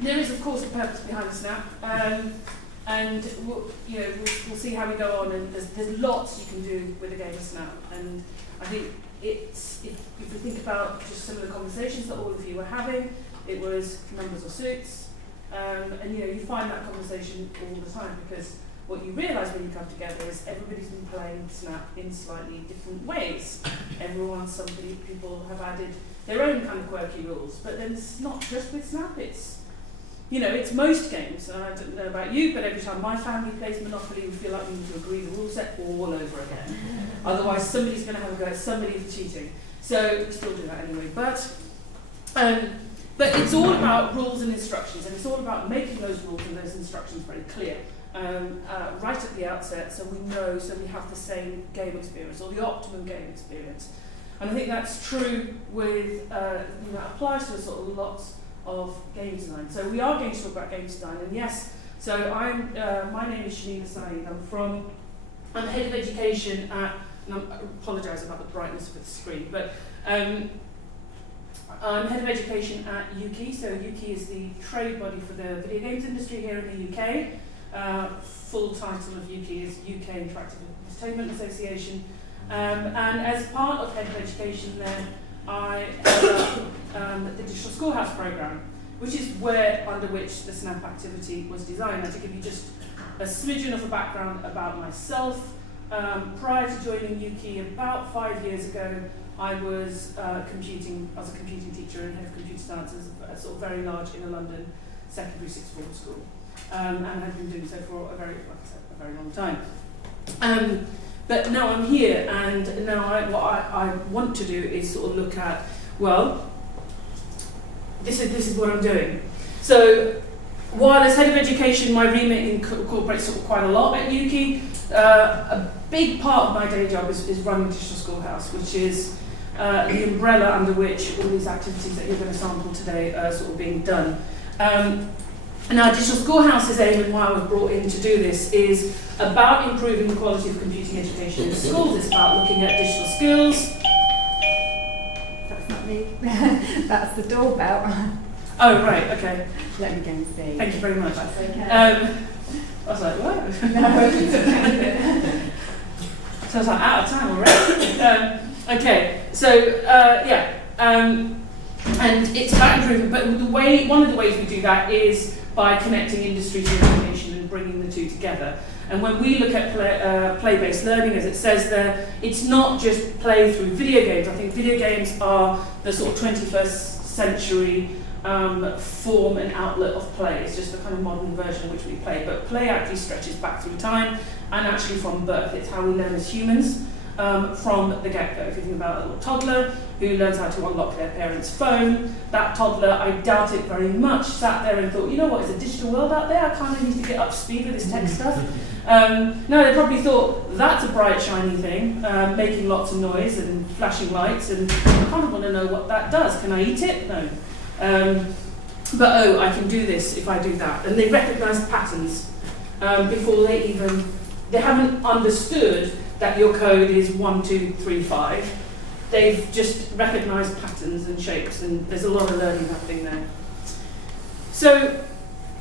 There is, of course, a purpose behind the snap, and we'll see how we go on. And there's lots you can do with a game of snap, and I think it's if we think about just some of the conversations that all of you were having, it was numbers or suits, and you find that conversation all the time, because what you realise when you come together is everybody's been playing snap in slightly different ways. People have added their own kind of quirky rules, but then it's not just with snap, it's most games. And I don't know about you, but every time my family plays Monopoly, we feel like we need to agree the rule set all over again. Otherwise, somebody's going to have a go at somebody for cheating. So we still do that anyway. But it's all about rules and instructions, and it's all about making those rules and those instructions very clear right at the outset, so we have the same game experience, or the optimum game experience. And I think that's true with applies to sort of lots of game design. So we are going to talk about game design, and yes, so my name is Shanina Saeed. I'm head of education at, and I apologise about the brightness of the screen, but I'm head of education at UKI. So UKI is the trade body for the video games industry here in the UK. Full title of UKI is UK Interactive Entertainment Association. And as part of head of education there, I head up the Digital Schoolhouse programme, which is under which the SNAP activity was designed. And to give you just a smidgen of a background about myself, prior to joining UKI about 5 years ago, I was a computing teacher and head of computer science at a sort of very large inner London secondary sixth form school, and I've been doing so for a very long time. But now I'm here, and now what I want to do is sort of look at, well, this is what I'm doing. So while as head of education, my remit incorporates sort of quite a lot at UKI, a big part of my day job is running Digital Schoolhouse, which is the umbrella under which all these activities that you're going to sample today are sort of being done. Now, Digital Schoolhouse's aim, and why I was brought in to do this, is about improving the quality of computing education in schools. It's about looking at digital skills. That's not me. That's the doorbell. Oh, right, okay. Let me go and see. Thank you very much. That's okay. I was like, what? No, So I was like, out of time already? Okay, so, and it's about improvement, but one of the ways we do that is by connecting industry to education and bringing the two together. And when we look at play-based learning, as it says there, it's not just play through video games. I think video games are the sort of 21st century form and outlet of play. It's just the kind of modern version in which we play. But play actually stretches back through time and actually from birth. It's how we learn as humans. From the get-go. If you think about a little toddler who learns how to unlock their parents' phone, that toddler, I doubt it very much, sat there and thought, you know what, is a digital world out there? I kind of need to get up to speed with this tech stuff. No, they probably thought, that's a bright, shiny thing, making lots of noise and flashing lights, and I kind of want to know what that does. Can I eat it? No. But I can do this if I do that. And they recognise patterns before they haven't understood that your code is 1, 2, 3, 5. They've just recognised patterns and shapes, and there's a lot of learning happening there. So,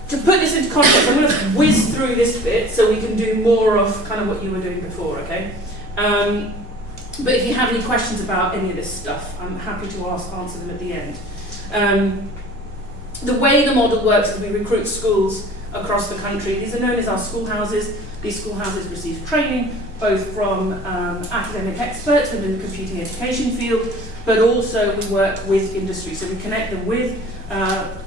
to put this into context, I'm going to whiz through this bit so we can do more of kind of what you were doing before, okay? But if you have any questions about any of this stuff, I'm happy to answer them at the end. The way the model works is we recruit schools across the country. These are known as our schoolhouses. These schoolhouses receive training both from academic experts within the computing education field, but also we work with industry. So we connect them with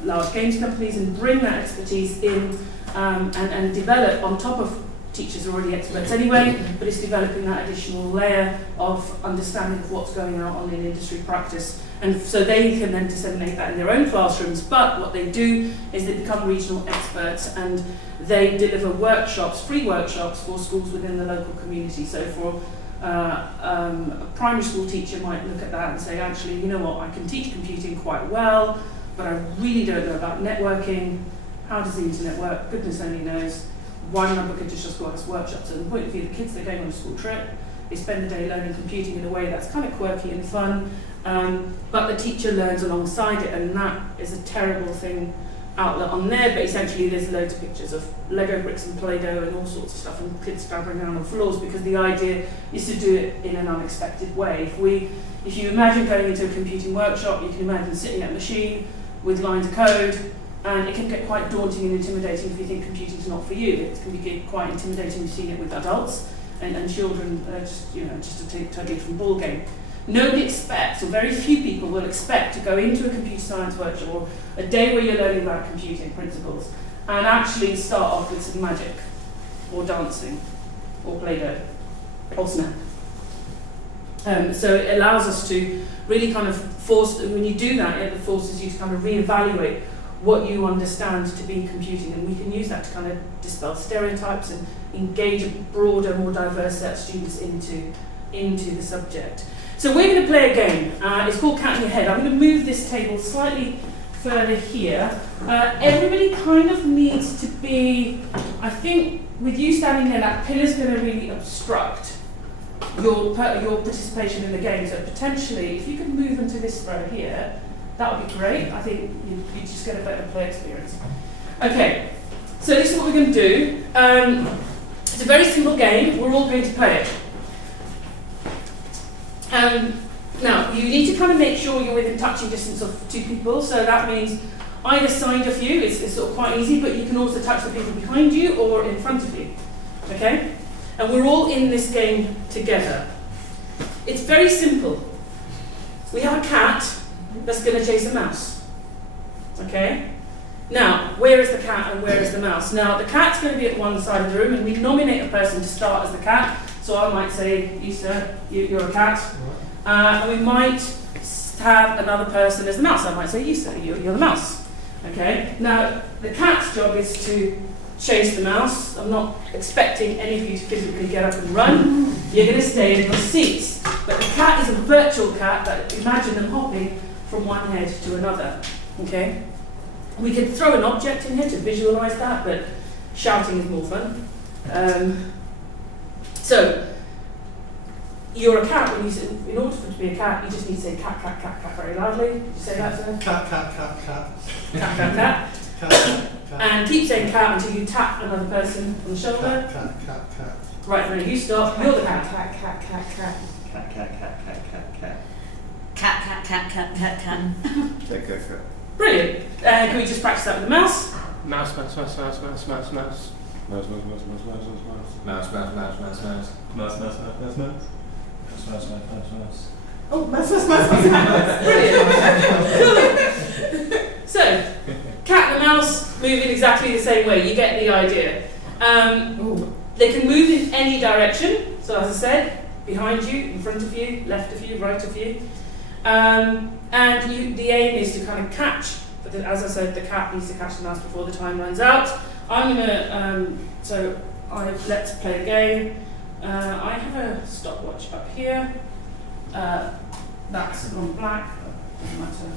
large games companies and bring that expertise in and develop on top of teachers are already experts anyway, but it's developing that additional layer of understanding of what's going on in industry practice. And so they can then disseminate that in their own classrooms, but what they do is they become regional experts and they deliver workshops, free workshops for schools within the local community. So for a primary school teacher might look at that and say, actually, you know what, I can teach computing quite well, but I really don't know about networking. How does the internet work? Goodness only knows. why not book a digital Schoolhouse workshop? So the point of view, the kids, they're going on a school trip, they spend the day learning computing in a way that's kind of quirky and fun, but the teacher learns alongside it, and that is a terrible thing outlet on there, but essentially there's loads of pictures of Lego bricks and Play-Doh and all sorts of stuff, and kids scrambling around on floors, because the idea is to do it in an unexpected way. If you imagine going into a computing workshop, you can imagine sitting at a machine with lines of code, and it can get quite daunting and intimidating if you think computing's not for you. It can be quite intimidating. We've seen it with adults and children, just a totally different ball game. Nobody expects, or very few people will expect, to go into a computer science workshop or a day where you're learning about computing principles and actually start off with some magic or dancing or Play-Doh or Snap. So it allows us to really kind of force, when you do that, it forces you to kind of reevaluate what you understand to be computing, and we can use that to kind of dispel stereotypes and engage a broader, more diverse set of students into the subject. So we're going to play a game. It's called Cat in Your Head. I'm going to move this table slightly further here. Everybody kind of needs to be, I think, with you standing there, that pillar's going to really obstruct your participation in the game. So potentially, if you could move into this row here, that would be great. I think you just get a better play experience. Okay, so this is what we're going to do. It's a very simple game. We're all going to play it. Now, you need to kind of make sure you're within touching distance of two people, so that means either side of you, it's sort of quite easy, but you can also touch the people behind you or in front of you, okay? And we're all in this game together. It's very simple. We have a cat that's going to chase a mouse, okay? Now, where is the cat and where is the mouse? Now, the cat's going to be at one side of the room, and we nominate a person to start as the cat. So I might say, you sir, you're a cat. And we might have another person as the mouse. I might say, you sir, you're the mouse. Okay? Now, the cat's job is to chase the mouse. I'm not expecting any of you to physically get up and run. You're going to stay in your seats. But the cat is a virtual cat that, imagine them hopping from one head to another. Okay? We could throw an object in here to visualize that, but shouting is more fun. So, you're a cat. When you say, in order for it to be a cat, you just need to say cat, cat, cat, cat very loudly. Did you say that, sir? Cat, cat, cat, cat. Cat, cat, cat. Cat, cat, cat. And keep saying cat until you tap another person on the shoulder. Cat, cat, cat, cat. Right, now you stop. You're the cat. Cat, cat, cat, cat. Cat, cat, cat, cat, cat, cat. Cat, cat, cat, cat, cat, cat. Cat, cat, cat. Brilliant. Can we just practice that with the mouse? Mouse, mouse, mouse, mouse, mouse, mouse, mouse. Mouse, mouse, mouse, mouse, mouse, mouse, mouse. Mouse, mouse, mouse, mouse, mouse. Mouse, mouse, mouse, mouse, mouse. Mouse, mouse, mouse, mouse, mouse. Oh, mouse, mouse, mouse, mouse, mouse. Brilliant. So, cat and mouse move in exactly the same way. You get the idea. They can move in any direction. So, as I said, behind you, in front of you, left of you, right of you. The aim is to kind of catch. But as I said, the cat needs to catch the mouse before the time runs out. I'm gonna. Let's play the game. I have a stopwatch up here. That's on black. Doesn't matter.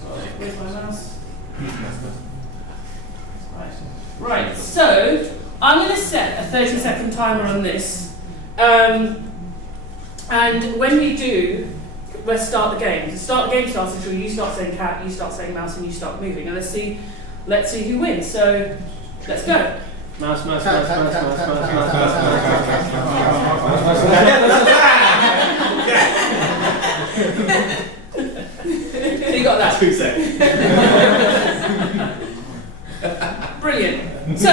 Sorry, where's my mouse? Right. So I'm going to set a 30-second timer on this, and when we do, we'll start the game. The game starts until you start saying cat, you start saying mouse, and you start moving. And let's see who wins. So let's go. Mouse, mouse, mouse, mouse, mouse, mouse, mouse, So you got that? 2 seconds. Brilliant. So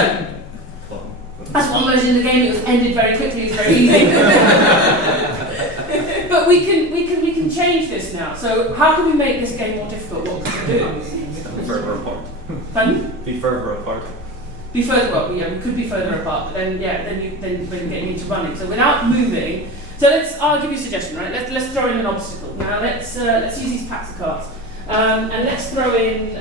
that's one version of the game. It was ended very quickly. It's very easy. But we can change this now. So how can we make this game more difficult? What can we do? Be further apart. Pardon? Be further apart. Be further up. Yeah, we could be further apart. But then we're getting into running. So without moving. So I'll give you a suggestion, right? Let's throw in an obstacle. Now let's use these packs of cards. And let's throw in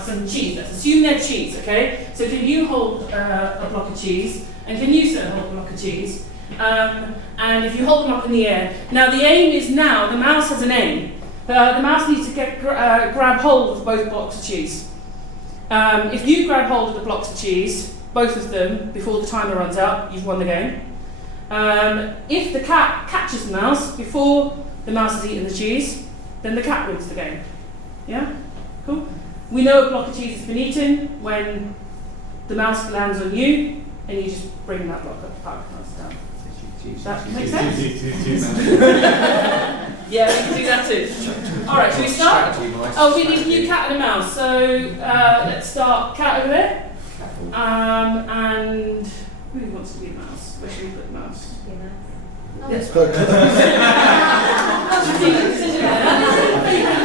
some cheese. Let's assume they're cheese, okay? So can you hold a block of cheese? And can you, sir, hold a block of cheese? And if you hold them up in the air. Now the aim is now, the mouse has an aim. The mouse needs to grab hold of both blocks of cheese. If you grab hold of the blocks of cheese, both of them before the timer runs out, you've won the game. If the cat catches the mouse before the mouse has eaten the cheese, then the cat wins the game. Yeah? Cool? We know a block of cheese has been eaten when the mouse lands on you, and you just bring that block of mouse down. That makes sense? Yeah, we can do that too. Alright, should we start? Oh, we need a new cat and a mouse. So let's start cat over there. And who wants to be a mouse? Where should we put the mouse? Yes.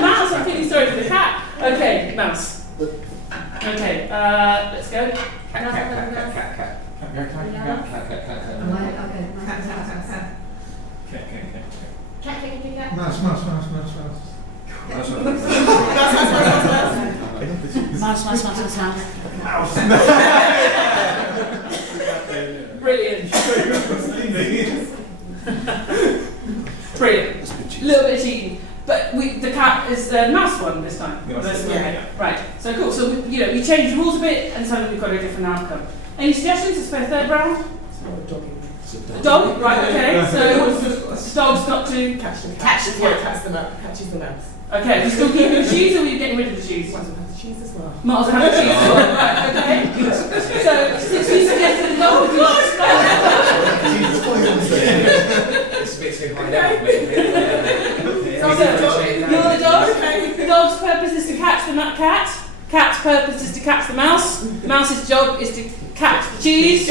Mouse, I'm feeling sorry for the cat. Okay, mouse. Okay, let's go. Mouse, mouse, mouse, mouse, mouse. Brilliant. Brilliant. A little bit cheeky. But the cat is the mouse one this time. Okay. Right. So cool. So we changed the rules a bit, and suddenly we've got a different outcome. Any suggestions? Let's play a third round. Dog. Right. Okay. So dog's got to catch the mouse. Okay. Are we still keeping the cheese, or are we getting rid of the cheese? Might as well have the cheese as well. Might as well have the cheese as well. Right. Okay. So since we suggested the dog, would you like to spell? It's a bit too high level for me. So you're the dog. The dog's purpose is to catch the cat. Cat's purpose is to catch the mouse. Mouse's job is to catch the cheese.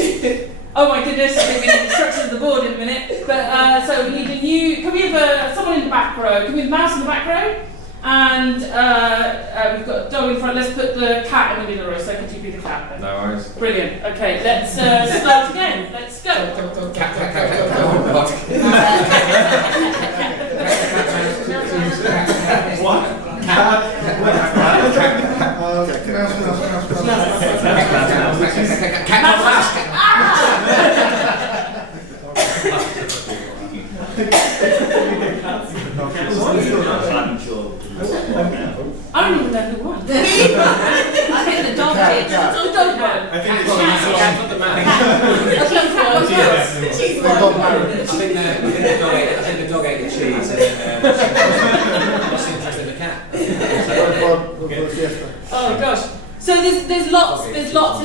Oh my goodness, I think we need instructions on the board in a minute. But so we need a new. Can we have someone in the back row? Can we have a mouse in the back row? And we've got a dog in front. Let's put the cat in the middle row. So could you be the cat then? No worries. Brilliant. Okay, let's start again. Let's go. What? I don't even know who won. I think the dog did. The dog won. I think it's the Cat I think the dog ate the cheese and lost interest in the cat. Oh gosh. So there's lots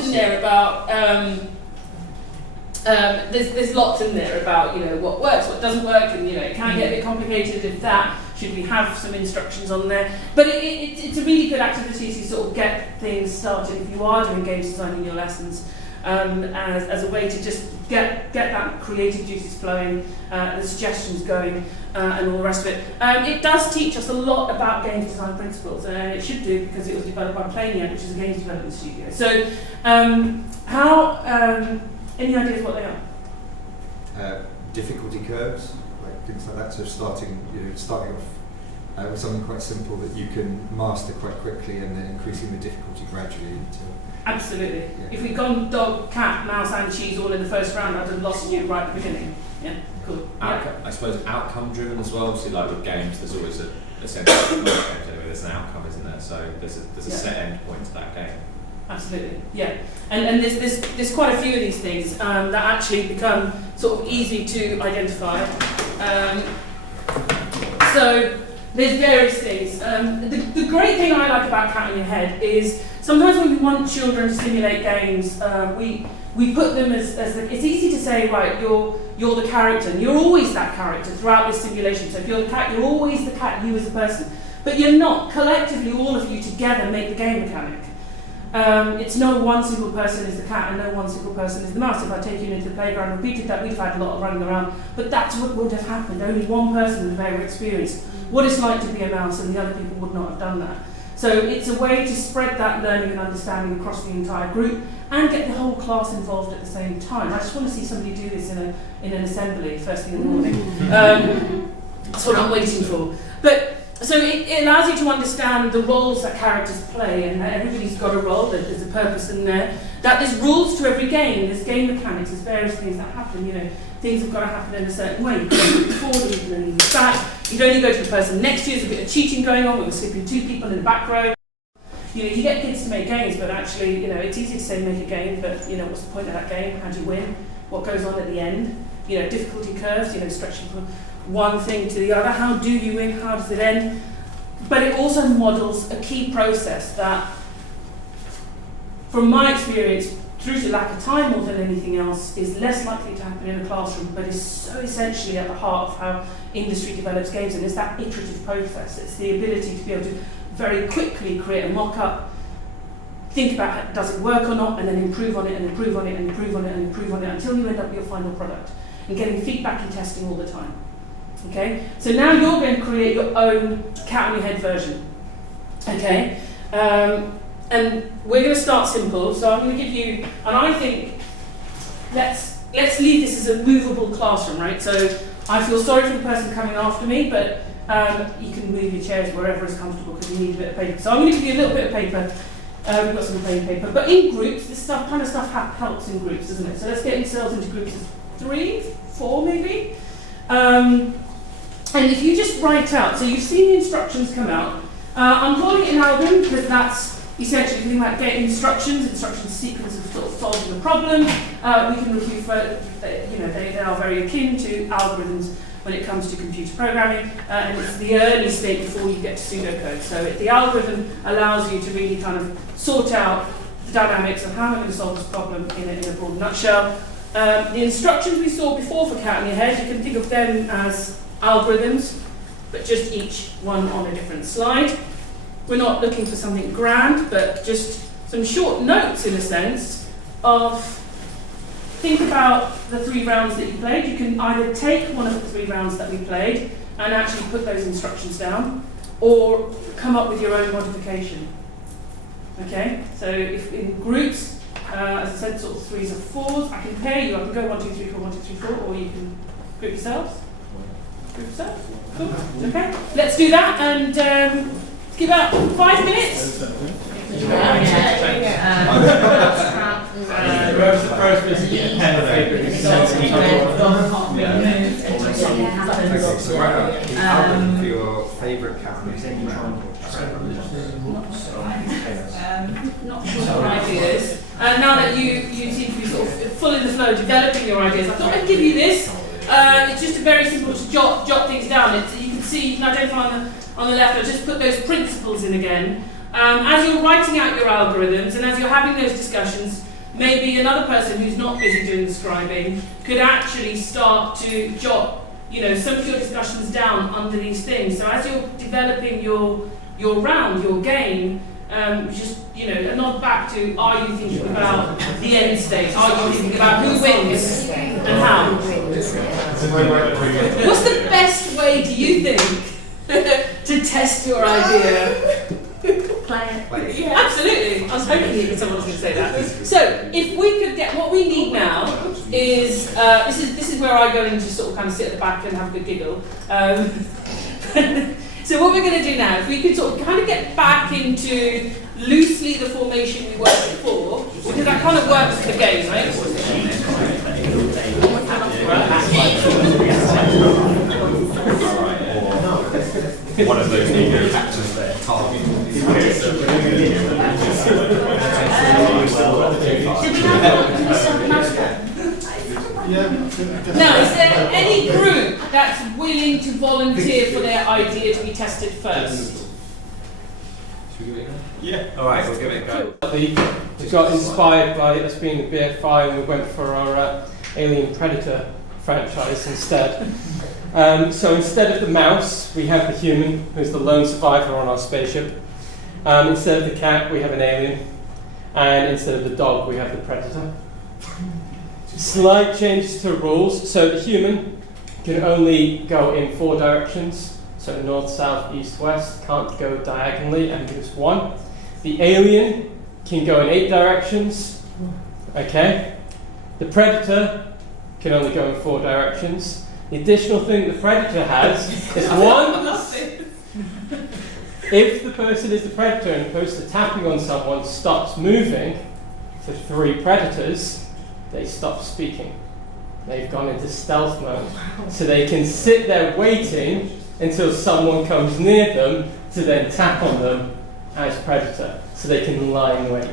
in there about there's lots in there about what works, what doesn't work, and it can get a bit complicated if that. Should we have some instructions on there? But it's a really good activity to sort of get things started if you are doing games design in your lessons, as a way to just get that creative juices flowing, the suggestions going, and all the rest of it. It does teach us a lot about games design principles, and it should do because it was developed by Playdoh, which is a games development studio. So, any ideas what they are? Difficulty curves, like things like that. So starting off with something quite simple that you can master quite quickly, and then increasing the difficulty gradually until. Absolutely. Yeah. If we'd gone dog, cat, mouse, and cheese all in the first round, I'd have lost you right at the beginning. Yeah, cool. Yeah. I suppose outcome driven as well. Obviously, like with games, there's always a sense of games anyway, there's an outcome, isn't there? So there's a set end point to that game. Absolutely, yeah. And there's quite a few of these things that actually become sort of easy to identify. So there's various things. The great thing I like about Cat in Your Head is sometimes when we want children to simulate games, we put them as it's easy to say, right, you're the character, and you're always that character throughout this simulation. So if you're the cat, you're always the cat, you as a person. But you're not. Collectively, all of you together make the game mechanic. It's no one single person is the cat and no one single person is the mouse. If I take you into the playground and repeated that, we'd have had a lot of running around. But that's what would have happened. Only one person would have ever experienced what it's like to be a mouse, and the other people would not have done that. So it's a way to spread that learning and understanding across the entire group and get the whole class involved at the same time. I just want to see somebody do this in an assembly first thing in the morning. That's what I'm waiting for. But so it allows you to understand the roles that characters play, and that everybody's got a role, that there's a purpose in there, that there's rules to every game, there's game mechanics, there's various things that happen, things have got to happen in a certain way. You can move forward, you can only move back, you'd only go to the person next to you, there's a bit of cheating going on, we're skipping two people in the back row. You get kids to make games, but actually, it's easy to say make a game, but what's the point of that game? How do you win? What goes on at the end? Difficulty curves, stretching from one thing to the other. How do you win? How does it end? But it also models a key process that, from my experience, due to lack of time more than anything else, is less likely to happen in a classroom, but is so essentially at the heart of how industry develops games, and it's that iterative process. It's the ability to be able to very quickly create a mock-up, think about does it work or not, and then improve on it and improve on it and improve on it and improve on it until you end up with your final product, and getting feedback and testing all the time. Okay? So now you're going to create your own cat on your head version. Okay? And we're going to start simple, so I'm going to give you, and I think, let's leave this as a movable classroom, right? So I feel sorry for the person coming after me, but you can move your chairs wherever is comfortable because you need a bit of paper. So I'm going to give you a little bit of paper. We've got some plain paper, but in groups, this kind of stuff helps in groups, doesn't it? So let's get yourselves into groups of 3, 4 maybe. And if you just write out, so you've seen the instructions come out. I'm calling it an algorithm because that's essentially thinking about getting instruction sequence of sort of solving a problem. We can review further, they are very akin to algorithms when it comes to computer programming, and it's the early state before you get to pseudocode. So the algorithm allows you to really kind of sort out the dynamics of how I'm going to solve this problem in a broad nutshell. The instructions we saw before for Cat on Your Head, you can think of them as algorithms, but just each one on a different slide. We're not looking for something grand, but just some short notes, in a sense, of think about the 3 rounds that you played. You can either take one of the 3 rounds that we played and actually put those instructions down, or come up with your own modification. Okay, so if in groups, as I said, sort of 3s or 4s, I can pair you. I can go 1, 2, 3, 4, 1, 2, 3, 4, or you can group yourselves. Group yourselves. Cool. Okay, let's do that, and give out 5 minutes. Whoever's the first person to get a pen and paper who sends it Okay, so write out the algorithm for your favourite cat music round. Not sure what ideas. And now that you seem to be sort of full in the flow, developing your ideas, I thought I'd give you this. It's just a very simple to jot things down. You can see, you can identify on the left, I'll just put those principles in again. As you're writing out your algorithms and as you're having those discussions, maybe another person who's not busy doing the scribing could actually start to jot, some of your discussions down under these things. So as you're developing your round, your game, just a nod back to: are you thinking about the end state? Are you thinking about who wins and how? What's the best way, do you think, to test your idea? Play it. Yeah, absolutely. I was hoping someone was going to say that. So, if we could get, what we need now is this is where I go into sort of kind of sit at the back and have a good giggle. So what we're going to do now, if we could sort of kind of get back into loosely the formation we were before, because that kind of works for the game, right? One of those new factors there. Now, is there any group that's willing to volunteer for their idea to be tested first? Yeah. All right, we'll give it a go. We got inspired by us being the BFI, and we went for our Alien Predator franchise instead. So instead of the mouse, we have the human, who's the lone survivor on our spaceship. Instead of the cat, we have an alien. And instead of the dog, we have the predator. Slight changes to rules. So the human can only go in 4 directions. So north, south, east, west. Can't go diagonally and just 1. The alien can go in 8 directions. Okay. The predator can only go in 4 directions. The additional thing the predator has is once, if the person is the predator and opposed to tapping on someone stops moving for 3 predators, they stop speaking. They've gone into stealth mode. So they can sit there waiting until someone comes near them to then tap on them as predator. so they can lie in wait.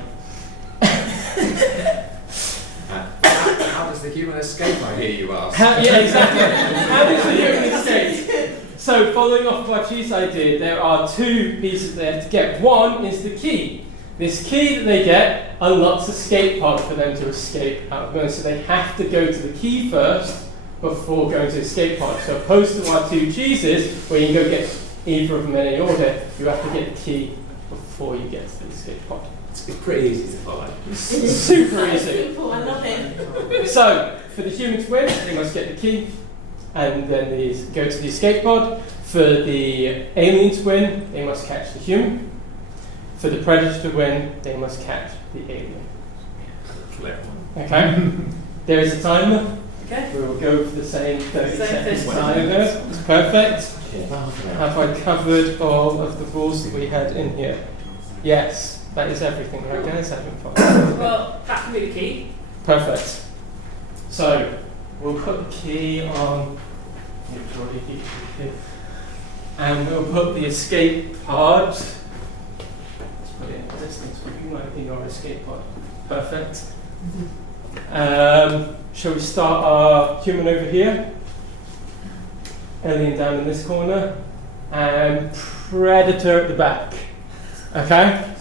How does the human escape, I hear you ask? Yeah, exactly. How does the human escape? So, following off what Chi's idea, there are two pieces they have to get. One is the key. This key that they get unlocks the escape pod for them to escape out of the so they have to go to the key first before going to the escape pod. So, opposed to our two cheeses, where you can go get either of them in any order, you have to get the key before you get to the escape pod. It's pretty easy to follow. Super easy. Simple, I love it. So, for the human to win, they must get the key, and then they go to the escape pod. For the alien to win, they must catch the human. For the predator to win, they must catch the alien. Clear. Okay? There is a timer. Okay. We will go for the same 30 Same seconds 30 timer. It's perfect. Yeah. Have I covered all of the rules that we had in here? Yes, that is everything. Right, guys? Having fun. Well, that can be the key. Perfect. So, we'll put the key on, and we'll put the escape pod. Let's put it in distance, you might be our escape pod. Perfect. Shall we start our human over here? Alien down in this corner, and predator at the back. Okay?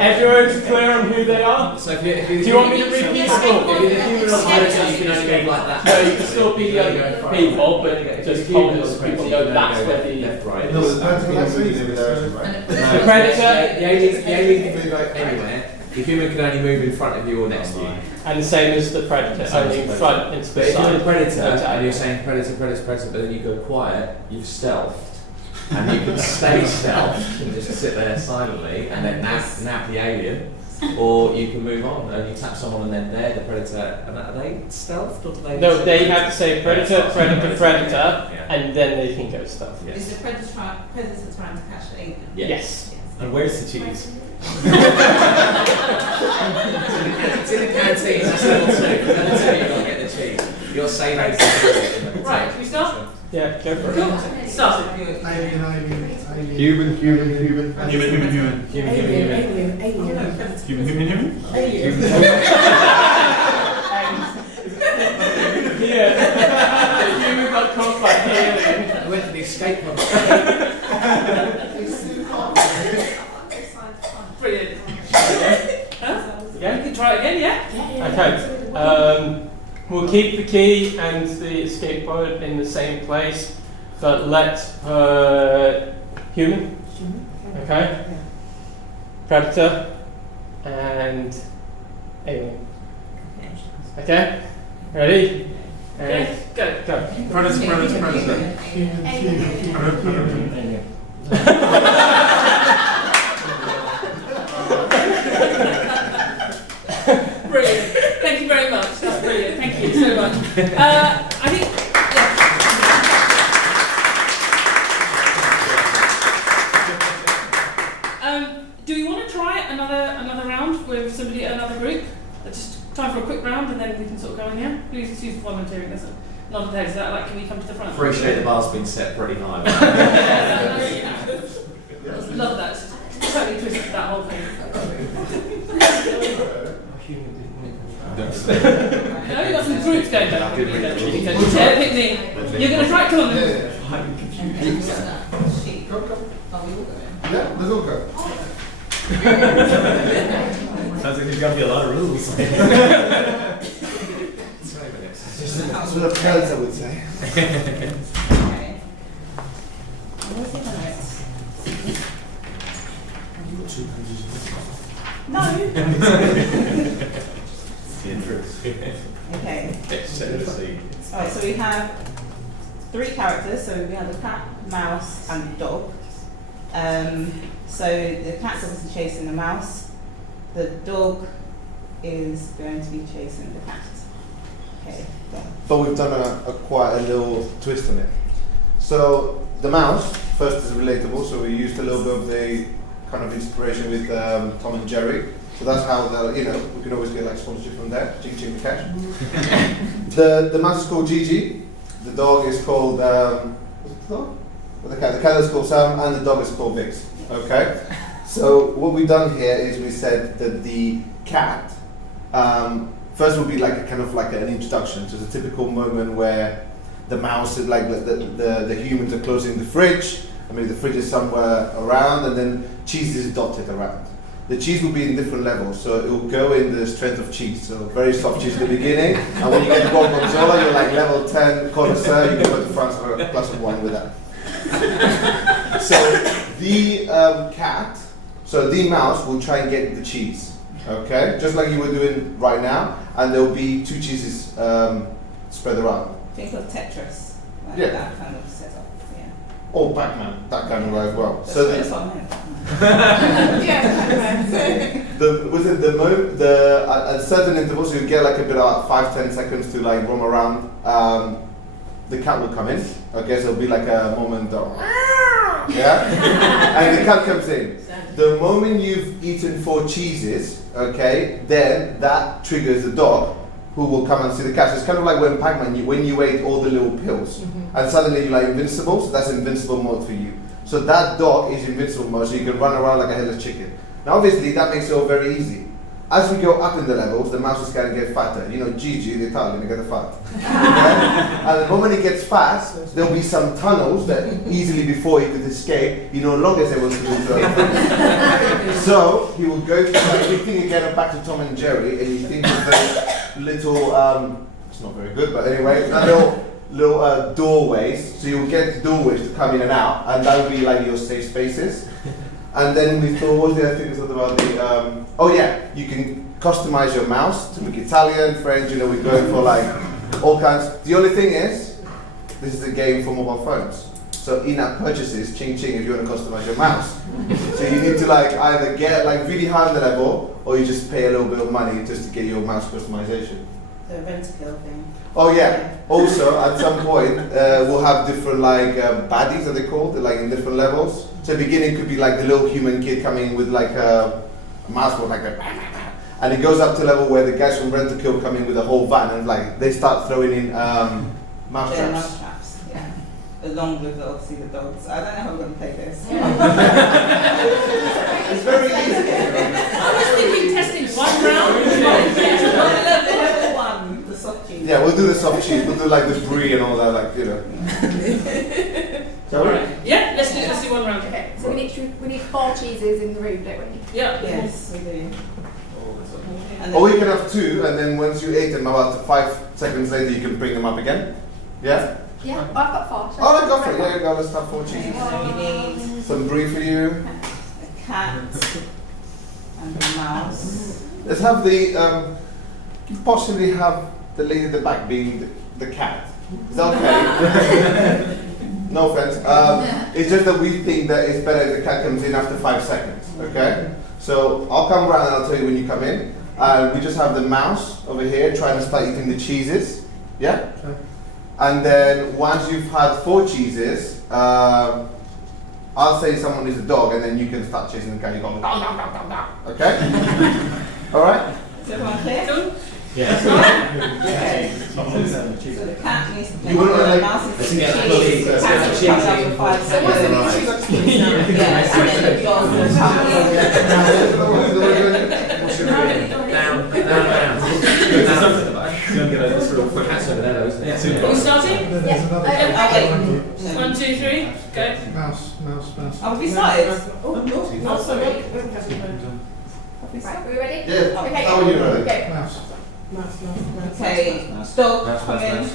Everyone's clear on who they are? So if you Do you want me to repeat the rule? If you're the human or predator, you can only move like that. No, you can still be the other people, but just humans, people know that's where the... left, right. No, the predator has to be in the direction, right? The predator, The alien can move like anywhere. The human can only move in front of you or next to you. and the same as the predator, only in front and to But the if you're side. the predator and Attack. you're saying predator, predator, predator, but then you go quiet, you've stealthed. And you can stay stealthed and just sit there silently and then nap the alien. Or you can move on and you tap someone and then they're the predator. And are they stealthed or do they? No, they have to say predator, predator, predator, Yeah. and then they can go stealth. Yes. Is the predator trying to catch the alien? Yes. And where's the cheese? It's in the canteen, that's level 2. Level 2, you've got to get the cheese. You're saving the Right, can we start? Yeah, go for it. Start. Alien. Human. Human. Yeah. The human got caught by the alien. I went for the escape pod. Brilliant. Huh? Yeah? You can try it again, yeah? Okay. We'll keep the key and the escape pod in the same place, but let human, okay, predator, and alien. Okay? Ready? And Okay, go. go. Predator. Brilliant. Thank you very much. That's brilliant. Thank you so much. I think, yeah. Do we want to try another round with somebody, another group? Just time for a quick round and then we can sort of go in here. Please excuse volunteering. There's a nod of heads. Is that like, can we come to the front? Appreciate the bar's been set pretty high. Love that. It's totally twisted that whole thing. No, you've got some groups going down. Chair picnic. You're going to try it, come on. Yeah, let's all go. Sounds like there's going to be a lot of rules. That's what a predator would say. Okay. What's the other notes? No. Okay. Alright, so we have 3 characters. So we have a cat, mouse, and a dog. So the cat's obviously chasing the mouse. The dog is going to be chasing the cat. Okay. Yeah. But we've done quite a little twist on it. So the mouse first is relatable, so we used a little bit of the kind of inspiration with Tom and Jerry. So that's how we can always get like sponsorship from there. Ching ching the cash. The mouse is called Gigi. The dog is called what's the dog? The cat is called Sam and the dog is called Vix. Okay? So what we've done here is we said that the cat first will be like a kind of like an introduction to the typical moment where the mouse is like the humans are closing the fridge. I mean the fridge is somewhere around and then cheese is dotted around. The cheese will be in different levels, so it will go in the strength of cheese. So very soft cheese at the beginning, and when you get to Gorgonzola, you're like level 10 connoisseur, you can go to France for a glass of wine with that. So the cat, so the mouse will try and get the cheese, okay? Just like you were doing right now, and there will be 2 cheeses spread around. Think of Tetris, like Yeah. that kind of setup. Yeah. Or Pac-Man, that kind of way as well. That's, So that's what I meant. at certain intervals you get like a bit of 5-10 seconds to like roam around. The cat will come in. Okay, so it'll be like a moment of yeah, and the cat comes in. The moment you've eaten 4 cheeses, okay, then that triggers the dog, who will come and see the cat. So it's kind of like when Pac-Man, when you ate all the little pills, and suddenly you're like invincible. So that's invincible mode for you. So that dog is invincible mode, so you can run around like a headless chicken. Now obviously that makes it all very easy. As we go up in the levels, the mouse is going to get fatter. You know, Gigi, the Italian, get fat. Okay? And the moment he gets fat, there'll be some tunnels that easily before he could escape, he no longer is able to do so. So he will go to, like, you think again back to Tom and Jerry, and you think of the little, it's not very good, but anyway, little doorways, so you'll get doorways to come in and out, and that will be like your safe spaces. And then we thought, what was the other thing we thought about the, oh yeah, you can customize your mouse to make Italian, French, you know, we're going for like all kinds. The only thing is, this is a game for mobile phones. So in-app purchases, ching ching if you want to customize your mouse. So you need to like either get like really high on the level, or you just pay a little bit of money just to get your mouse customization. The rent-a-kill thing. Oh yeah. Also, at some point, we'll have different like baddies, are they called? They're like in different levels. So the beginning could be like the little human kid coming with like a mouse board like that, and it goes up to level where the guys from Rent a Kill come in with a whole van and like they start throwing in mouse Yeah, traps. mouse traps. Yeah. Along with obviously the dogs. I don't know how we're going to play this. It's very easy. I was thinking testing 1 round. Level 1, the soft cheese. Yeah, we'll do the soft cheese. We'll do like the brie and all that, like you know. All right. Yeah, let's do 1 round. Okay, so we need 4 cheeses in the room, don't we? Yeah. Yes, we do. And Or you can have 2, and then once you ate them, about 5 seconds later, you can bring them up again. Yeah. Yeah, I've got 4. Oh, let's go for it. Yeah, you go. Let's have 4 cheeses. you need Some brie for you. a cat and a mouse. Let's have the, possibly have the lady at the back being the cat. Is that okay? No offense. It's just that we think that it's better if the cat comes in after 5 seconds, okay? So I'll come around and I'll tell you when you come in. We just have the mouse over here trying to start eating the cheeses, yeah? Okay. And then once you've had 4 cheeses, I'll say someone is a dog and then you can start chasing the cat. You go, okay? All right? Is everyone clear? Cool. Yeah. Okay. So the cat needs to play You wanna the like- mouse is Yeah, the well, cheese. The it's- cat it's will come cheesy. after 5 So what's seconds. the cheese? Yeah, and then the dog will come in. Down. The cat's over there though, isn't it? Are we starting? There's another Oh, wait. 1, 2, 3, go. mouse. Oh, have we started? Oh, sorry. Right, are we ready? Yeah. Okay. How are you ready? Go. Mouse. Okay, dog, come in.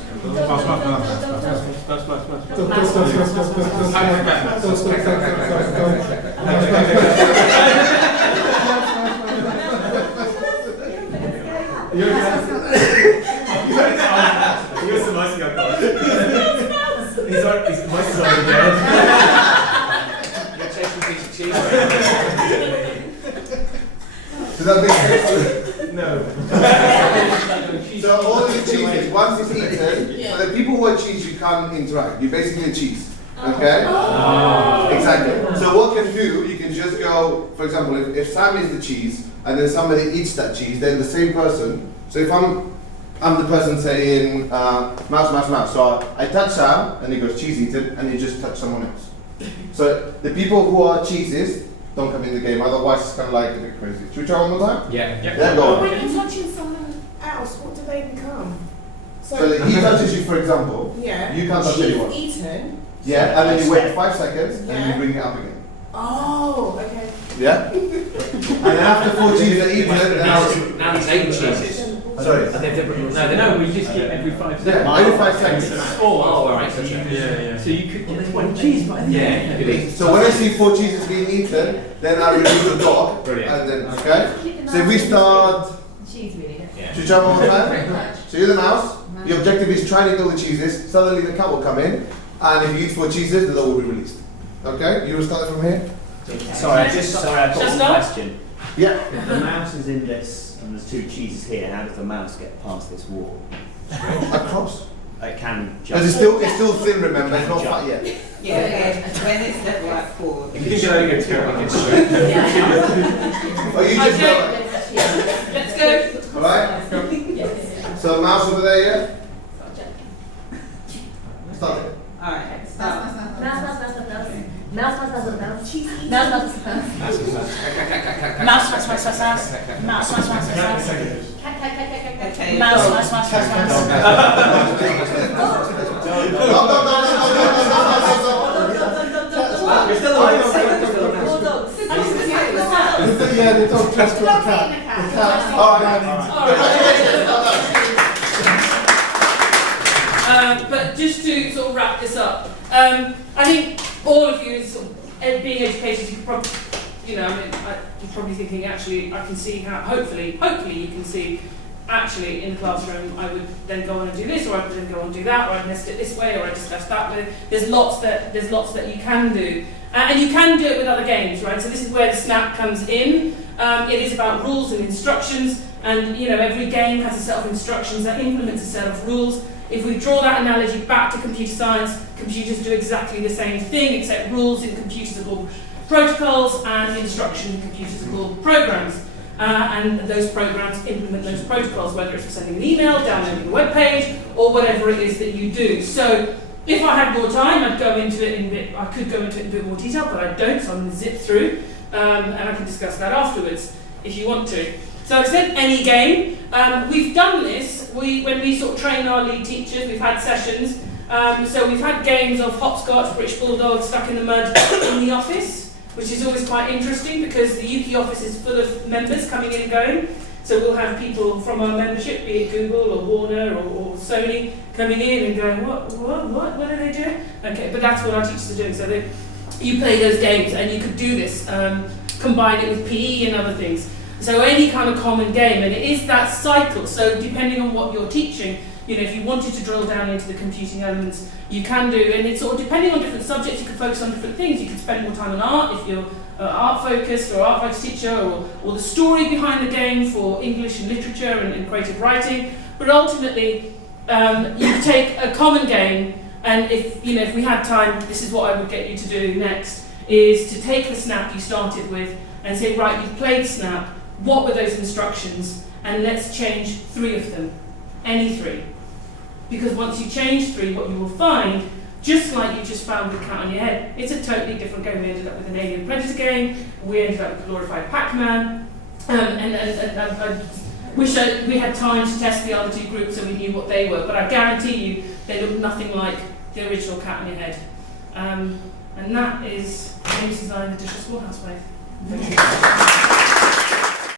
Does that make sense? No. So all the cheeses, once it's eaten, so the people who are cheese, you can't interact. You're basically a cheese. Okay? Exactly. So what can do, you can just go, for example, if Sam is the cheese, and then somebody eats that cheese, then the same person, so if I'm the person saying, mouse. So I touch Sam, and he goes cheese eaten, and he just touch someone else. So the people who are cheeses don't come in the game, otherwise it's kind of like a bit crazy. Should we try one more time? Yeah. Yeah, go on. When you're touching someone else, what do they become? So that he touches you, for example, yeah, you can't touch anyone. she's eaten. Yeah, and then you wait 5 seconds and Yeah. you bring it up again. Oh, okay. Yeah? And then after 4 cheeses are eaten, then Now there's 8 cheeses. sorry. No, we just keep every 5 seconds. Yeah, every 5 seconds. Oh, alright. So you could get 1 cheese by the Yeah, end. you could eat. So when I see 4 cheeses being eaten, then I remove the dog. Brilliant. And then, okay? So if we start, Yeah. should we try one more time? So you're the mouse. The objective is try and eat all the cheeses. Suddenly the cat will come in, and if you eat 4 cheeses, the dog will be released. Okay? You will start from here? Sorry, I've got Just one start? question. Yeah. If the mouse is in this and there's 2 cheeses here, how does the mouse get past this wall? Across. It can Because jump. it's still thin, remember, it's not fat yet. Yeah, when it's level at 4. You think it only gets going, it gets straight. Or you just go Okay. like, Let's go. alright? So mouse over there, yeah? Start it. Alright, start. Okay. No, no, no, no, You're still alive. You're still alive. Yeah, the dog just got the cat. The cat. But just to sort of wrap this up, I think all of you, sort of, being educators, you could probably, you know, I mean, you're probably thinking, actually, I can see how, hopefully you can see, actually, in the classroom, I would then go on and do this, or I would then go on and do that, or I'd nest it this way, or I'd discuss that way. There's lots that you can do. And you can do it with other games, right? So this is where the snap comes in. It is about rules and instructions, and you know, every game has a set of instructions that implements a set of rules. If we draw that analogy back to computer science, computers do exactly the same thing, except rules in computers are called protocols, and instruction in computers are called programs. And those programs implement those protocols, whether it's for sending an email, downloading a web page, or whatever it is that you do. So if I had more time, I could go into it in a bit more detail, but I don't, so I'm going to zip through, and I can discuss that afterwards if you want to. So I said any game. We've done this when we sort of train our lead teachers. We've had sessions. So we've had games of hopscotch, British Bulldog, stuck in the mud in the office, which is always quite interesting because the UK office is full of members coming in and going. So we'll have people from our membership, be it Google or Warner or Sony, coming in and going, what are they doing? Okay, but that's what our teachers are doing. So you play those games, and you could do this, combine it with PE and other things. So any kind of common game, and it is that cycle. So depending on what you're teaching, you know, if you wanted to drill down into the computing elements, you can do, and it's sort of depending on different subjects, you can focus on different things. You can spend more time on art if you're art focused or art focused teacher, or the story behind the game for English and literature and creative writing. But ultimately, you take a common game, and if we had time, this is what I would get you to do next, is to take the snap you started with and say, right, you've played snap, what were those instructions, and let's change 3 of them, any 3. Because once you change 3, what you will find, just like you just found with Cat on Your Head, it's a totally different game. We ended up with an Alien Predator game, we ended up with a glorified Pac-Man, and I wish we had time to test the other 2 groups so we knew what they were, but I guarantee you they look nothing like the original Cat on Your Head. And that is games design the digital Schoolhouse way.